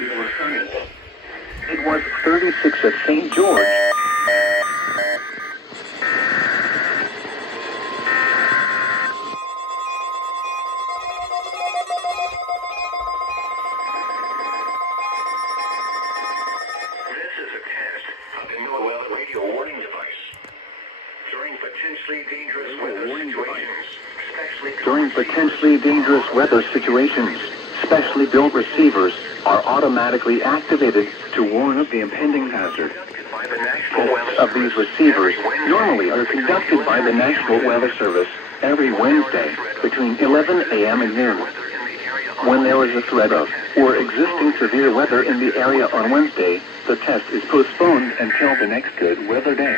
It was sunny. It was 36 at St. George. This is a test of the NOAA radio warning device. During potentially dangerous weather situations, specially built receivers are automatically activated to warn of the impending hazard. Tests of these receivers normally are conducted by the National Weather Service every Wednesday between 11 a.m. and noon. When there is a threat of or existing severe weather in the area on Wednesday, the test is postponed until the next good weather day.